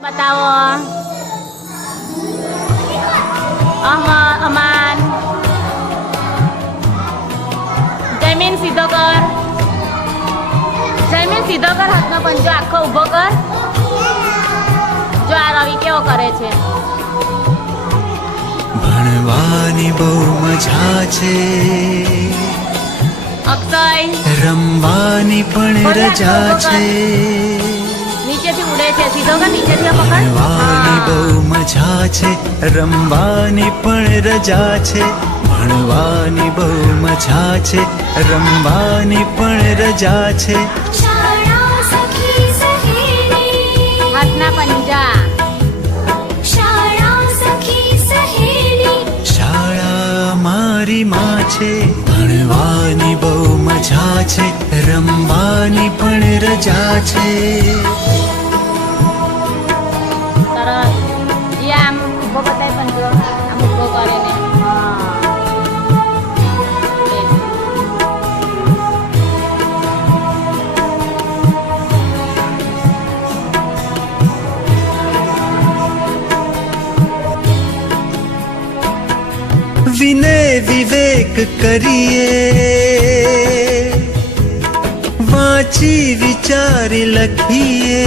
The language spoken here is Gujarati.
बताओ। अमान जयमीन सीधो कर। जयमीन सीधो कर, हाथનો પંજો આખો ઊભો કર। જો આ રવિ કેવો કરે છે। ભણવાની બહુ મજા છે, અક્ષય રમવાની પણ રજા છે। નીચેથી ઉડે છે, સીધો કર, નીચેથી પકડ। ભણવાની બહુ મજા છે, રમવાની પણ રજા છે। ભણવાની બહુ મજા છે, રમવાની પણ રજા છે। હાથના પંજા। શાળા મારી માં છે, ભણવાની બહુ મજા છે, રમવાની પણ રજા છે। સરસ। જી આમ ઊભો બતાય પંજો, આમ ઊભો કરે ને। વિનય વિવેક કરીએ, વાંચી વિચારી લખીએ।